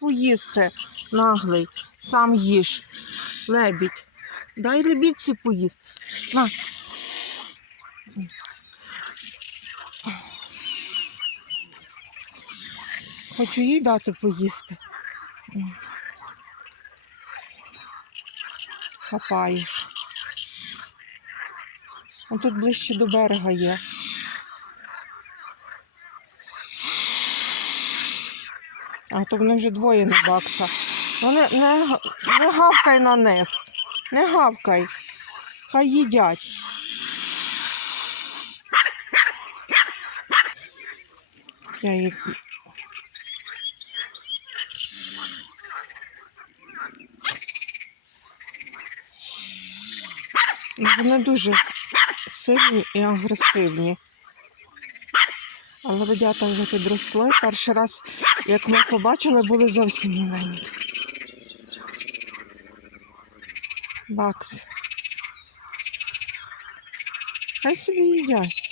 поїсти, наглий, сам їж. Лебідь. Дай лебідці поїсти. На. Хочу їй дати поїсти. Хапаєш. А тут ближче до берега є. А то вони вже двоє на бакса. Ну не, не, гавкай на них. Не гавкай. Хай їдять. Я їх Вони дуже сильні і агресивні. Але ведята вже підросли. Перший раз, як ми побачили, були зовсім маленькі. Бакс. Хай собі їдять.